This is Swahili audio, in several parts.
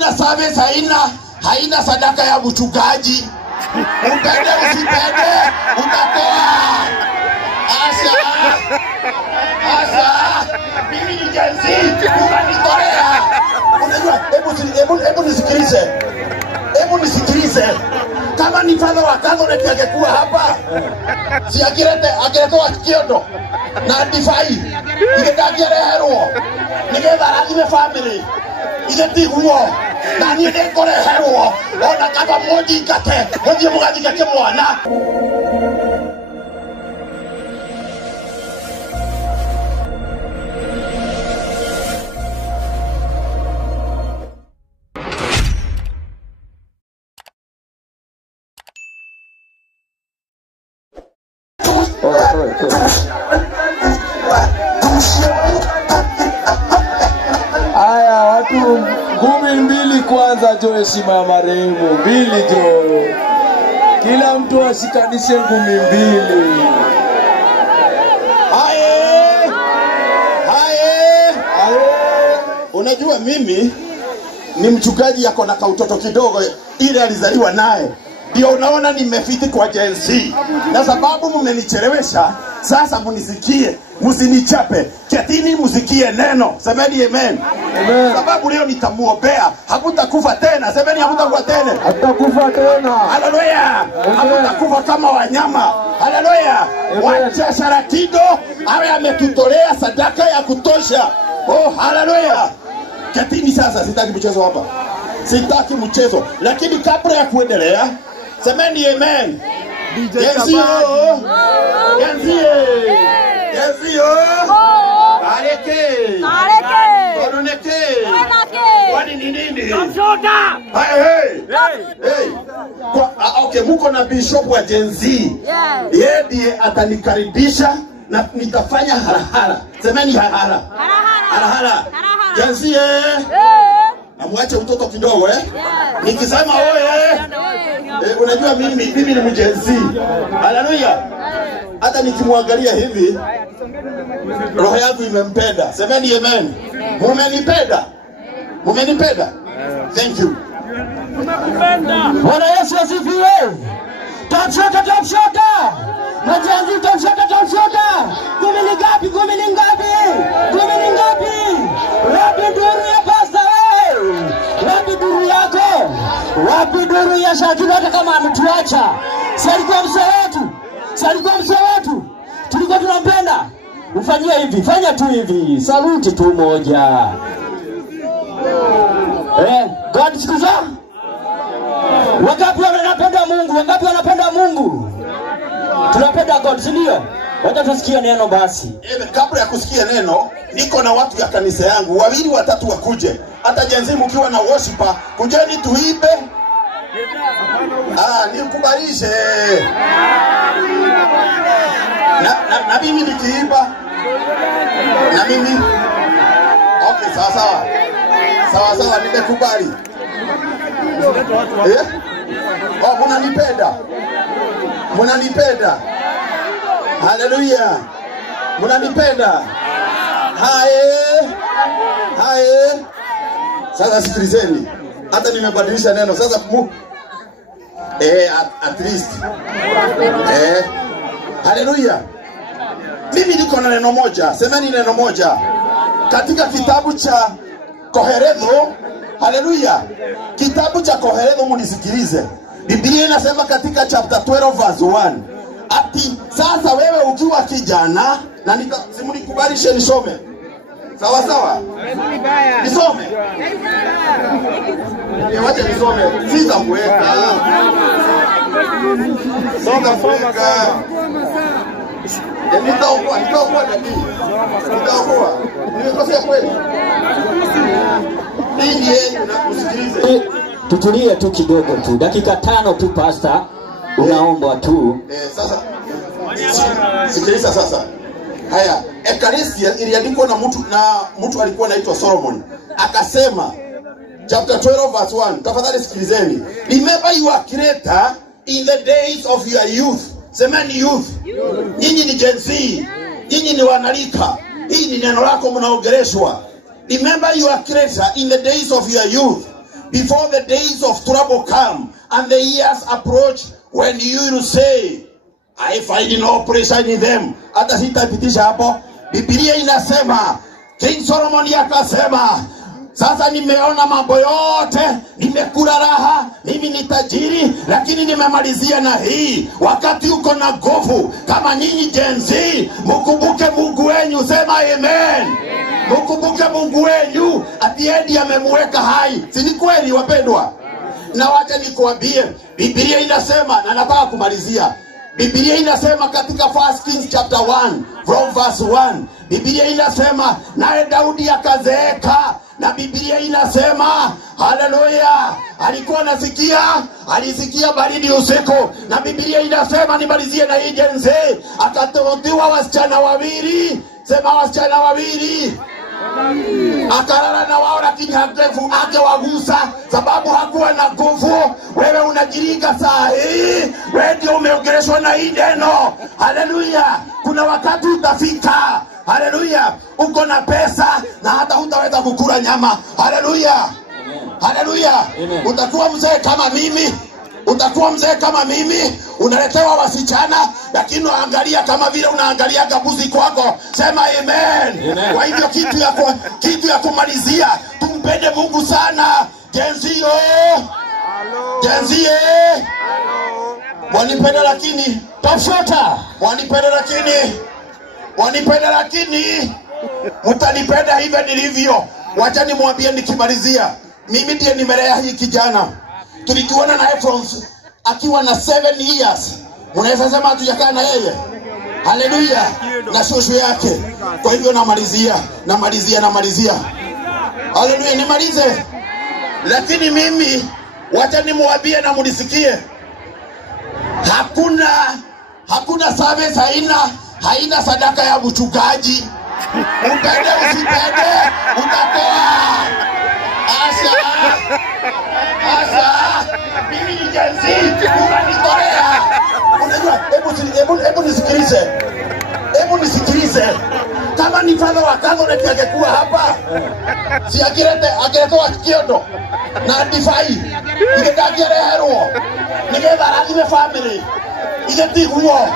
hakuna service, haina sadaka ya mchungaji. Upende usipende utakoa. Asa mimi ni jenzi unanitolea. Unajua, hebu nisikilize. Kama ni father wa Catholic angekuwa hapa, si angetoa kiondo na divai ile dagereherwo nigetha rathime family ile tiguo na niĩ nĩngũreherwo ona kaba mũnjingate mũthiĩ mũgathingate mwana. Aya, watu ngumi mbili kwanza jo, heshima ya marehemu mbili jo. Kila mtu ashikanishe ngumi mbili. Haye. Unajua mimi ni mchungaji yako na kautoto kidogo ile alizaliwa naye. Ndio unaona nimefiti kwa jensi. Na sababu mmenichelewesha, sasa munisikie, musinichape. Ketini musikie neno. Semeni amen. Amen. Sababu leo nitamuombea, hakutakufa tena. Semeni hakutakufa tena. Hatakufa tena. Haleluya. Hakutakufa kama wanyama. Haleluya. Wacha Sharatido awe ametutolea sadaka ya kutosha. Oh, haleluya. Ketini sasa, sitaki mchezo hapa. Sitaki mchezo. Lakini kabla ya kuendelea, semeni amen. Yenzio. Aleke. Ononeke. Wani ni nini? Hey. Okay, muko na bishop wa Jenzi. Yeye ndiye atanikaribisha na nitafanya harahara. Semeni harahara. Jenzi amwache mtoto kidogo Nikisema unajua mimi ni mjenzi. Haleluya. Hata nikimwangalia hivi roho yangu imempenda. Semeni amen. Mumenipenda? Thank you. Bwana Yesu asifiwe. Tamshaka. Majenzi tamshaka. Ngumi ni ngapi? Wapi duru ya pasta wewe? Wapi duru yako? Wapi duru ya Shakira hata kama ametuacha? Salikuwa mzee wetu. Tulikuwa tunampenda. Ufanyia hivi, fanya tu hivi. Saluti tu moja. God sikuza? Wangapi wanapenda Mungu? Tunapenda God, si ndio? Wacha tusikie neno basi. Kabla ya kusikia neno, niko na watu ya kanisa yangu, 2-3 wakuje. Hata jenzi mkiwa na worshiper, kujeni tuibe. Nikubalishe. Na mimi nikiiba. Na mimi. Okay, sawa, nimekubali. Munanipenda. Haleluya. Munanipenda. Haye. Sasa sikilizeni. Hata nimebadilisha neno. Sasa at least. Haleluya. Mimi niko na neno moja. Semeni neno moja. Katika kitabu cha Koherezo. Haleluya. Kitabu cha Koherezo munisikilize. Biblia inasema katika chapter 12 verse 1. Ati sasa wewe ukiwa kijana na simunikubalishe nisome. Sawa? Nisome. Wacha nisome. Sitakuweka. Nitaokoa nabii. Nimekosea kweli. Tutulie tu kidogo tu. Dakika 5 tu pastor. Unaomba tu. Sasa. Sikiliza sasa. Haya, Ekaristia iliandikwa na mtu alikuwa anaitwa Solomon. Akasema chapter 12 verse 1. Tafadhali sikilizeni. Remember your creator in the days of your youth. Semeni youth. Nyinyi ni Gen Z. Nyinyi ni wanalika. Hii ni neno lako mnaongeleshwa. Remember your creator in the days of your youth, before the days of trouble come and the years approach when you will say, I find no pleasure in them. Hata sitapitisha hapo. Biblia inasema, King Solomon akasema, sasa nimeona mambo yote, nimekula raha, mimi ni tajiri, lakini nimemalizia na hii. Wakati uko na nguvu kama nyinyi Gen Z, mkumbuke Mungu wenu. Sema amen. Mkumbuke Mungu wenu, atiedi amemweka hai. Si ni kweli wapendwa? Na wacha nikuambie, Biblia inasema, na nataka kumalizia. Biblia inasema katika 1 Kings chapter 1 from verse 1, Biblia inasema naye Daudi akazeeka, na Biblia inasema haleluya, alikuwa alisikia baridi usiku, na Biblia inasema, nimalizie na hii Gen Z, akatotiwa wasichana wawili. Sema wasichana wawili. Akalala na wao, lakini hakuwagusa sababu hakuwa na nguvu. Wewe unajiringa saa hii, wewe ndio umeongeleshwa na hii neno. Haleluya. Kuna wakati utafika, haleluya, uko na pesa na hata hutaweza kukula nyama. Haleluya. Haleluya. Utakuwa mzee kama mimi. Utakuwa mzee kama mimi, unaletewa wasichana, lakini unaangalia kama vile unaangalia gabuzi kwako. Sema amen. Kwa hivyo kitu ya kumalizia, tumpende Mungu sana. Genzio. Genzio. Wanipenda lakini tafshota. Wanipenda lakini mtanipenda hivyo nilivyo. Wacha nimwambie nikimalizia, mimi ndiye nimelea hii kijana. Tulijuana naye from akiwa na 7 years. Unaweza sema hatujakaa na yeye? Haleluya. Na shosho yake. Kwa hivyo namalizia. Haleluya, nimalize. Lakini mimi wacha nimwambie na munisikie. Hakuna service, haina sadaka ya mchungaji. Upende usipende, utatoa. Asa, mimi ni Gen Z, unanitolea. Unajua, hebu nisikilize. Kama ni father wa Catholic angekuwa hapa, si angeletewa kiondo na divai, ingekagereherwo, nigetha rathime family, igetiguo,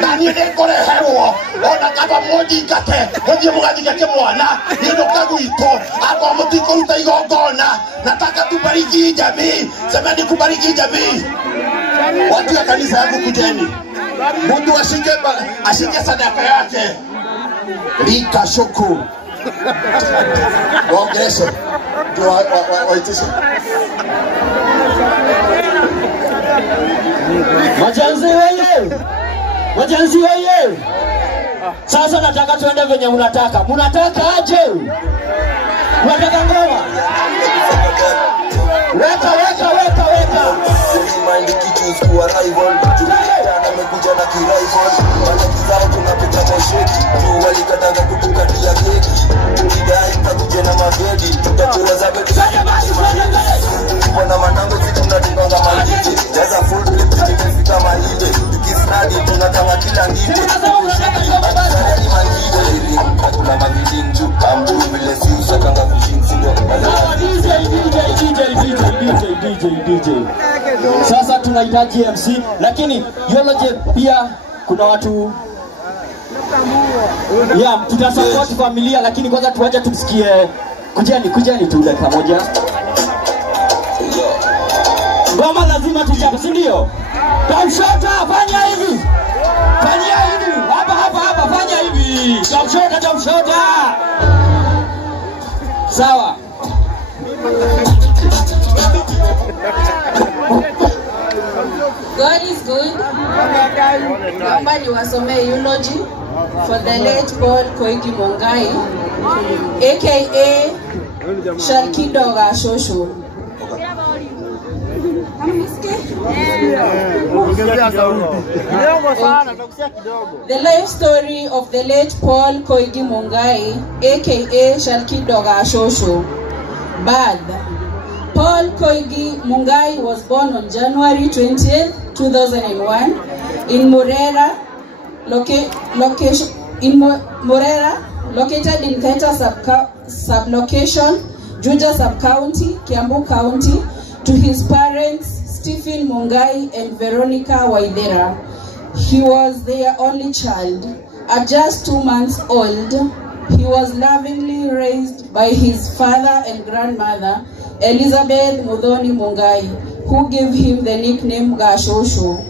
na niĩ nĩngũreherwo, ona kaba mũnjingate, mũthiĩ mũgathingate mwana, niĩ ndoka gwitũ, akorwo mũtikũruta igongona. Nataka tubariki jamii. Semeni kubariki jamii. Watu ya kanisa yangu kujeni. Mtu ashike sadaka yake. Lika shuku. Waongeleshe. Waitishe. Wajanzi wewe. Sasa nataka tuende venye unataka. Munataka aje? Unataka ngoma? Weka. Mind kitu kuwa rival. Jana amekuja na kirival. Wanakizao tunapita mosheti. Tu walikataka kutukatia keki. Kidai takuja na mabedi. Tutakuwa za bedi. Wana manango zitu mnatingonga malije. Jaza full clip tukifika malije. Tukisnadi tunatanga kila ngite. Ni malije. Kuna mabidi mju. Ambu vile si usakanga kushinsindo. DJ. Sasa tunahitaji MC, lakini Yoloje pia kuna watu tutasupport familia, lakini kwanza tuache tumsikie. Kujeni tu dakika moja. Ngoma lazima tuchape, si ndio? Tamshota, fanya hivi. Hapa fanya hivi. Tamshota. Sawa. God is good. Naomba niwasomee eulogy for the late Paul Koigi Mungai, aka Sharkidoga Shosho. The life story of the late Paul Koigi Mungai, aka Sharkidoga Shosho. Birth. Paul Koigi Mungai was born on January 20th, 2001 in Murera, located in Kaita sublocation, Juja Sub-County, Kiambu County, to his parents, Stephen Mungai and Veronica Waithera. He was their only child. At just 2 months old, he was lovingly raised by his father and grandmother, Elizabeth Mudhoni Mungai, who gave him the nickname Gashosho.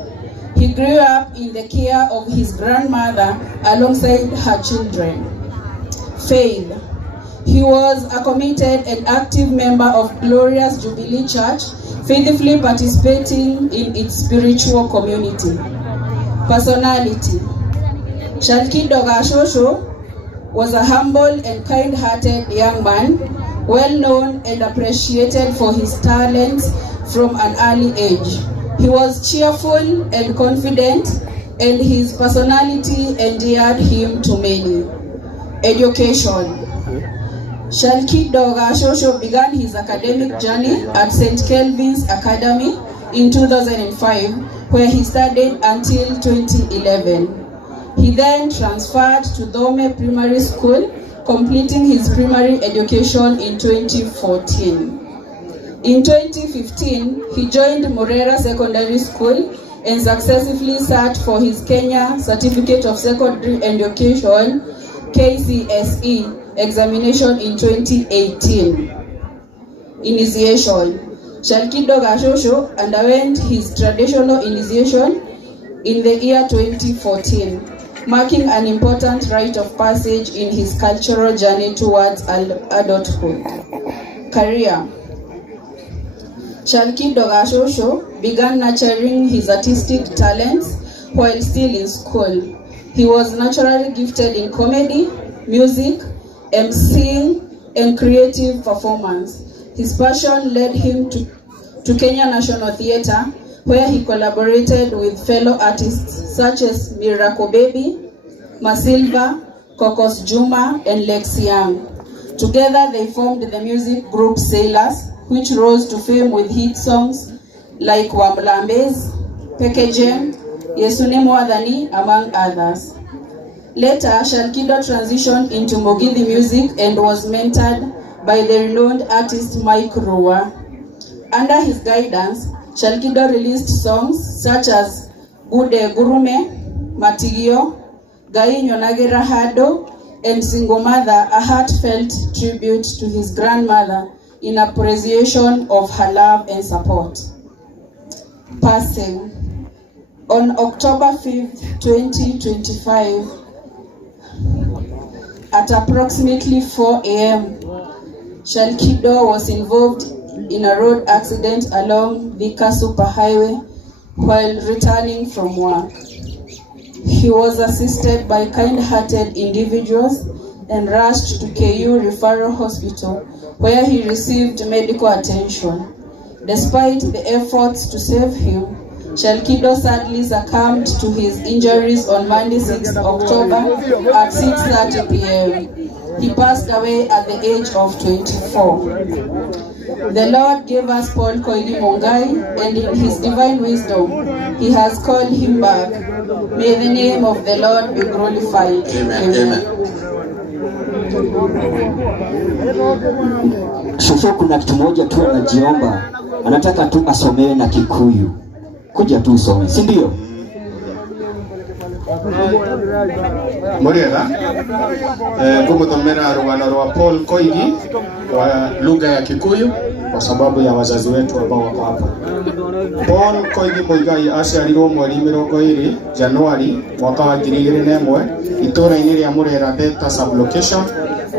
He grew up in the care of his grandmother alongside her children. Faith. He was a committed and active member of Glorious Jubilee Church, faithfully participating in its spiritual community. Personality. Shalkido Gashosho was a humble and kind-hearted young man, well known and appreciated for his talents from an early age. He was cheerful and confident, and his personality endeared him to many. Education. Shalkido Gashosho began his academic journey at St. Kelvin's Academy in 2005, where he studied until 2011. He then transferred to Dome Primary School, completing his primary education in 2014. In 2015, he joined Morera Secondary School and successfully sat for his Kenya Certificate of Secondary Education KCSE examination in 2018. Initiation. Shalkido Gashosho underwent his traditional initiation in the year 2014, marking an important rite of passage in his cultural journey towards adulthood. Career. Shalkido Gashosho began nurturing his artistic talents while still in school. He was naturally gifted in comedy, music, emceeing, and creative performance. His passion led him to Kenya National Theatre, where he collaborated with fellow artists such as Miracle Baby, Masilva, Kokos Juma, and Lex Young. Together they formed the music group Sailors, which rose to fame with hit songs like Wamlambez, Pekejem, Yesune Mwadhani, among others. Later, Shalkido transitioned into Mogithi music and was mentored by the renowned artist Mike Rua. Under his guidance, Shalkido released songs such as Gude Gurume, Matigio, Gainyo Nagera Hado, and Single Mother, a heartfelt tribute to his grandmother in appreciation of her love and support. Passing. On October 5th, 2025, at approximately 4 a.m., Shalkido was involved in a road accident along Vika Superhighway while returning from work. He was assisted by kind-hearted individuals and rushed to KU Referral Hospital, where he received medical attention. Despite the efforts to save him, Shalkido sadly succumbed to his injuries on Monday, 6th October at 6:30 p.m. He passed away at the age of 24. The Lord gave us Paul Koigi Mungai, and in his divine wisdom, he has called him back. May the name of the Lord be glorified. Amen. Shosho, kuna kitu moja tu anajiomba, anataka tu asomewe na Kikuyu. Kuja tu usome, si ndio? Muriega kumuthomera rugano rwa Paul Koigi wa lugha ya Kikuyu kwa sababu ya wazazi wetu ambao wako hapa. Paul Koigi Muigai aciarirwo mweri 20 Januari mwaka wa 2001 itũra-inĩ rĩa Murera Delta Sublocation,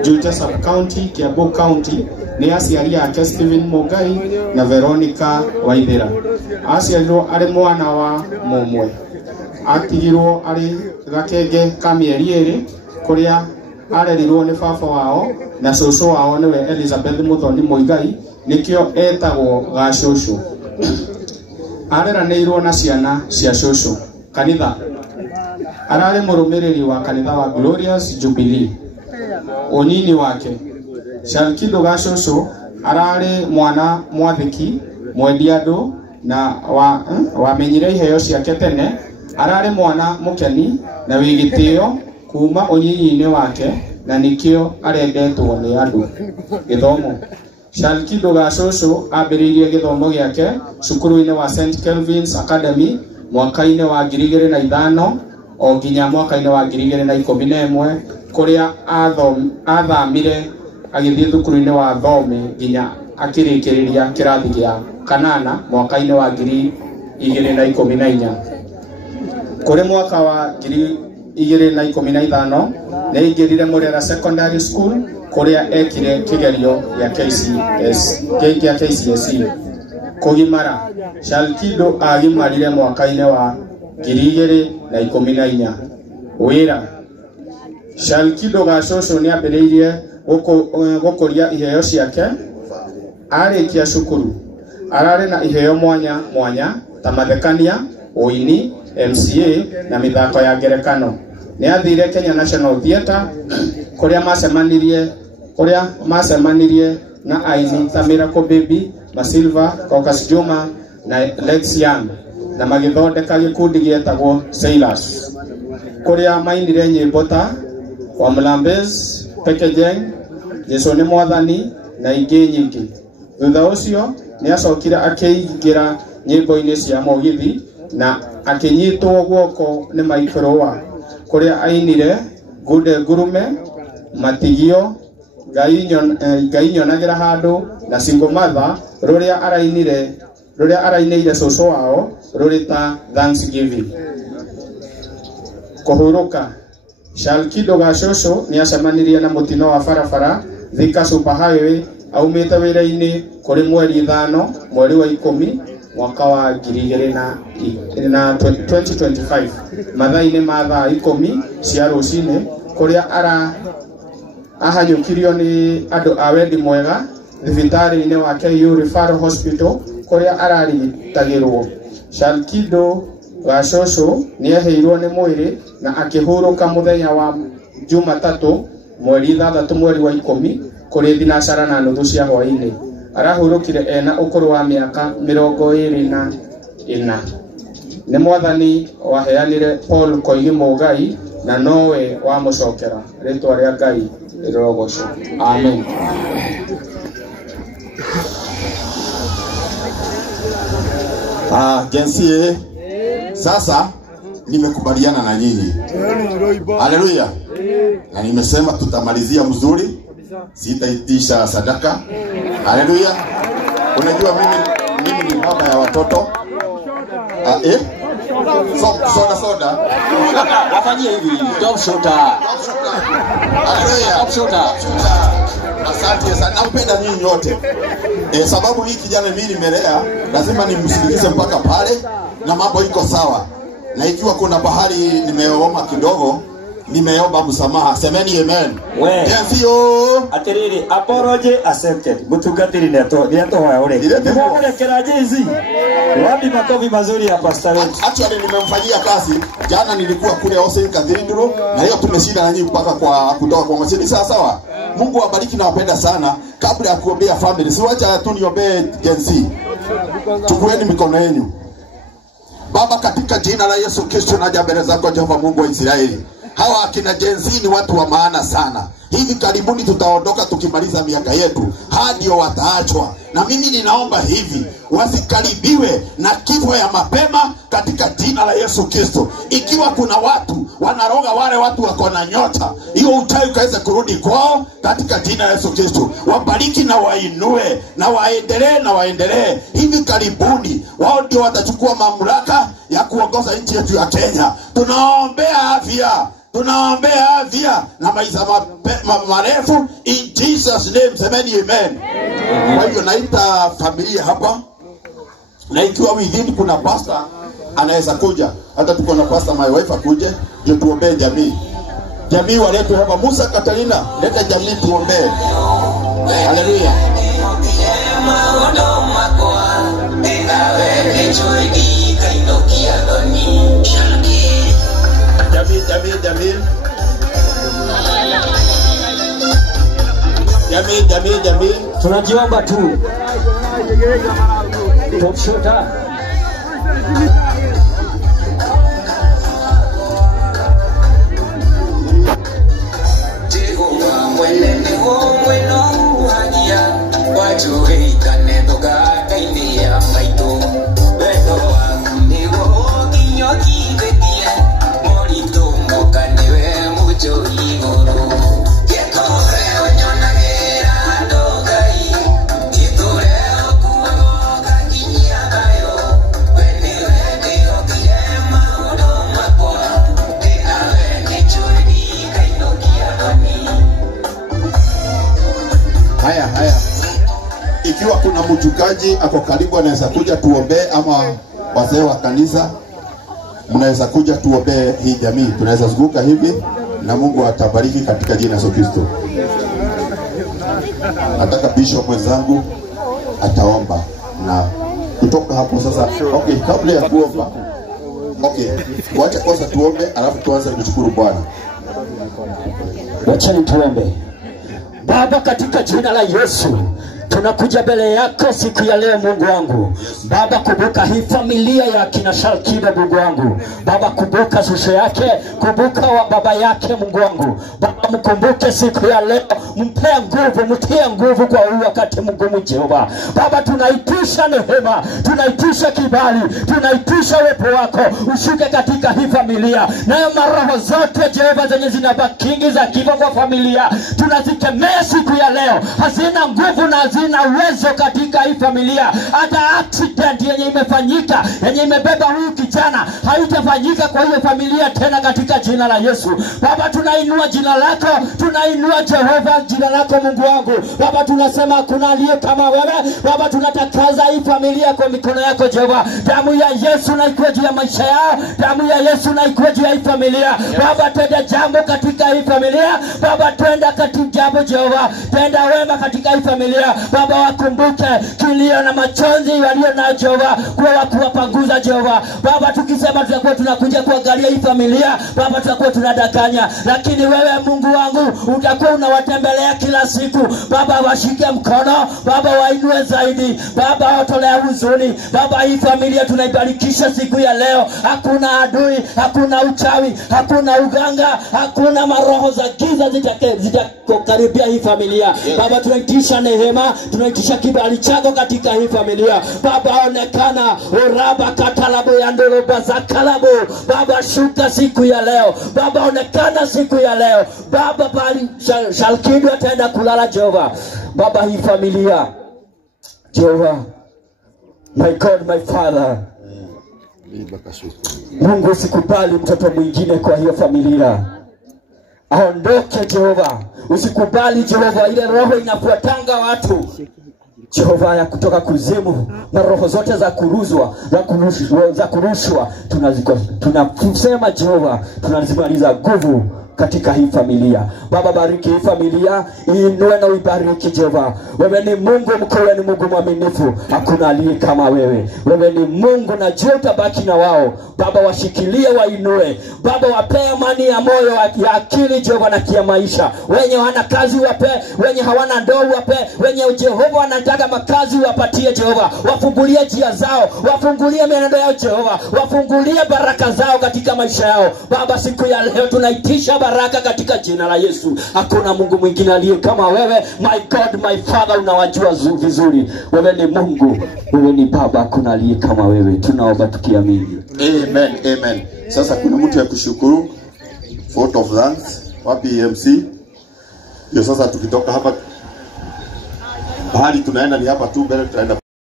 Juja Sub-County, Kiambu County. Ni aciari ake Stephen Mungai na Veronica Waithera. Aciarirwo arĩ mwana wa mũmwe. Atigirwo arĩ gakenge ka mĩeri 2 kũrĩa arerirwo nĩ baba wao na cũcũ wao nĩwe Elizabeth Muthoni Muigai, nĩkĩo etagwo Gacũcũ. Areranĩirwo na ciana cia cũcũ. Kanitha. Ararĩ mũrũmĩrĩri wa kanitha wa Glorious Jubilee. Ũnyini wake Shalkido Gashosho ararĩ mwana mwathĩki, mwendia andũ na wamenyire iheo ciake tene. Ararĩ mwana mũkeni na wĩgĩtĩo kuma ũnyinyi-inĩ wake, na nĩkĩo arendetwo nĩ andũ. Gĩthomo. Shalkido Gacoco ambĩrĩirie gĩthomo gĩake cukuru-inĩ wa St Kelvin's Academy mwaka-inĩ wa 2005 o nginya mwaka-inĩ wa 2011 kũrĩa athamire agĩthiĩ thukuru-inĩ wa Thome nginya akĩrĩkĩrĩria kĩrathi gĩa kanana mwaka-inĩ wa 2014. Kũrĩ mwaka wa 2015 nĩaingĩrire Murera Secondary School kũrĩa ekire kĩgerio gĩa KCSE. Kũgimara, Shalkido agimarire mwaka-inĩ wa 2014. Wĩra, Shalkido Gacoco nĩambĩrĩirie gũkũria iheo ciake. Arĩkia cukuru ararĩ na iheo mwanya mwanya ta mathekania, ũini, MCA na mĩthako ya ngerekano. Nĩathire Kenya National Theatre kũrĩa macemanirie na aini ta Miracle Baby, Masilva, Caucus Juma na Lex Young na magĩthondeka gĩkundi gĩetagwo Sailors kũrĩa mainire nyĩmbo ta Wamlambez, Pekejeng, Jesu nĩ Mwathani na ingĩ nyingĩ. Thutha ũcio nĩacokire akĩingĩra nyĩmbo-inĩ cia mũgithi na akĩnyitwo guoko nĩ Maikroa kũrĩa ainire Gude Ngurume, Matigio, Ngai nyonagĩra handũ na Single Mother rũrĩa arainĩire cũcũ wao rũrĩ ta Thanksgiving. Kũhurũka, Shalkido Gacoco nĩacemanirie na mũtino wa barabara Thika Superhighway aumĩte wĩra-inĩ kũrĩ mweri 5 mweri wa 10 mwaka wa 2025 mathaa-inĩ ma thaa 10 cia rũcinĩ kũrĩa ahanyũkirio nĩ andũ a wendi mwega thibitarĩ-inĩ wa KU Referral Hospital kũrĩa ararigitagĩrwo. Shalkido Gacoco nĩaheirwo nĩ mwĩrĩ na akĩhurũka mũthenya wa Jumatatũ mweri 6 mweri wa 10 kũrĩ thinacara na nuthu cia hwaĩ-inĩ. Arahurũkire ena ũkũrũ wa mĩaka 24. Nĩ Mwathani waheanire Paul Koigi Mũgai na nowe wamũcokera. Rĩtwa rĩa Ngai rĩrogocwo. Amen. Jensi, sasa nimekubaliana na nyinyi. Haleluya. Na nimesema tutamalizia mzuri. Sitaitisha sadaka. Haleluya. Unajua mimi ni baba ya watoto. Soda. Wafanyie hivi, top shooter. Haleluya. Top shooter. Asante sana. Nampenda nyinyi nyote. Sababu hii kijana mimi nimelea, lazima nimsindikize mpaka pale na mambo iko sawa. Na ikiwa kuna bahari nimeomba kidogo, nimeomba msamaha. Semeni amen. Jensio atiriri apology accepted. Mutungatiri neto hoya ule. Nimwone kera jinsi. Wapi makofi mazuri ya pastor wetu. Actually nimemfanyia kazi. Jana nilikuwa kule Hosea Kadhirinduro na leo tumeshinda na nyinyi mpaka kutoka kwa mashini. Sawa. Mungu awabariki na wapenda sana. Kabla ya kuombea family, siwacha tu niombee Jensi. Chukueni mikono yenu. Baba, katika jina la Yesu Kristo naja mbele zako Jehova Mungu wa Israeli. Hawa akina Jensi ni watu wa maana sana. Hivi karibuni tutaondoka tukimaliza miaka yetu, hadi wataachwa. Na mimi ninaomba hivi, wasikaribiwe na kifo ya mapema katika jina la Yesu Kristo. Ikiwa kuna watu wanaroga wale watu wako na nyota, hiyo uchawi kaweze kurudi kwao katika jina la Yesu Kristo. Wabariki na wainue na waendelee. Hivi karibuni wao ndio watachukua mamlaka ya kuongoza nchi yetu ya Kenya. Tunaombea afya na maisha marefu in Jesus name. Semeni amen. Kwa hivyo naita familia hapa, na ikiwa within kuna pastor anaweza kuja, hata tuko na pastor my wife akuje ndio tuombee jamii waletwe hapa. Musa Katalina, leta jamii tuombee. Haleluya. Jamii. Tunajiomba tu. Top shooter. Jehova mwene ni mweno hagia. Ikiwa kuna mchungaji ako karibu anaweza kuja tuombee, ama wazee wa kanisa mnaweza kuja tuombee hii jamii. Tunaweza zunguka hivi na Mungu atabariki katika jina la Yesu Kristo. Nataka bishop mwenzangu ataomba na kutoka hapo sasa. Okay, kabla ya kuomba, wacha kwanza tuombe alafu tuanze kushukuru Bwana. Wacha tuombe. Baba, katika jina la Yesu tunakuja mbele yako siku ya leo Mungu wangu. Baba, kumbuka hii familia ya kina Shalkido Mungu wangu. Baba, kumbuka shosho yake, kumbuka wa baba yake Mungu wangu. Baba, mkumbuke siku ya leo, mpe nguvu, mtie nguvu kwa huu wakati mgumu Jehova. Baba, tunaitisha neema, tunaitisha kibali, tunaitisha uwepo wako ushuke katika hii familia. Nayo maroho zote Jehova zenye zinabakingi za kifo kwa familia tunazikemea siku ya leo. Hazina nguvu na hazina uwezo katika hii familia. Hata accident yenye imefanyika, yenye imebeba huyu kijana, haitafanyika kwa hiyo familia tena katika jina la Yesu. Baba, tunainua jina lako, tunainua Jehova jina lako Mungu wangu. Baba, tunasema hakuna aliye kama wewe. Baba, tunatakaza hii familia kwa mikono yako Jehova. Damu ya Yesu na ikuwe juu ya maisha yao, damu ya Yesu na ikuwe juu ya hii familia. Baba, tenda jambo katika hii familia. Baba, tenda katika jambo Jehova, tenda wema katika hii familia. Baba, wakumbuke kilio na machozi walio na Jehova, kwa wakuwapanguza Jehova. Baba, tukisema tutakuwa tunakuja kuangalia hii familia, Baba, tutakuwa tunadanganya, lakini wewe Mungu wangu utakuwa unawatembelea kila siku. Baba, washike mkono, Baba, wainue zaidi, Baba, watolea huzuni. Baba, hii familia tunaibarikisha siku ya leo. Hakuna adui, hakuna uchawi, hakuna uganga, hakuna maroho za giza zitakaribia hii familia. Baba, tunaitisha neema, tunaitisha kibali chako katika hii familia. Baba, onekana, oraba katalabo ya ndoroba za kalabo. Baba, shuka siku ya leo. Baba, onekana siku ya leo. Baba, bali Shalkido ataenda kulala Jehova. Baba, hii familia Jehova, my God, my Father, Mungu, usikubali mtoto mwingine kwa hiyo familia aondoke Jehova. Usikubali Jehova ile roho inafuatanga watu Jehova ya kutoka kuzimu, na roho zote za kuruzwa, za kurushwa tunasema Jehova, tunazimaliza nguvu katika hii familia. Baba, bariki hii familia, inue na uibariki Jehova. Wewe ni Mungu mkuu, ni Mungu mwaminifu, hakuna aliye kama wewe. Wewe ni Mungu na jua utabaki na wao. Baba, washikilie, wainue. Baba, wape amani ya moyo, ya akili Jehova na kia maisha. Wenye wana kazi wape, wenye hawana ndoa wape, wenye Jehova wanataka makazi wapatie Jehova. Wafungulie njia zao, wafungulie mienendo yao Jehova, wafungulie baraka zao katika maisha yao. Baba, siku ya leo tunaitisha baraka katika jina la Yesu. Hakuna Mungu mwingine aliye kama wewe. My God, my Father, unawajua vizuri. Wewe ni Mungu, wewe ni Baba, hakuna aliye kama wewe. Tunaomba tukiamini. Amen, amen. Sasa kuna mtu ya kushukuru, vote of thanks, wapi MC? Yo, sasa tukitoka hapa bahali tunaenda ni hapa tu, mbele tutaenda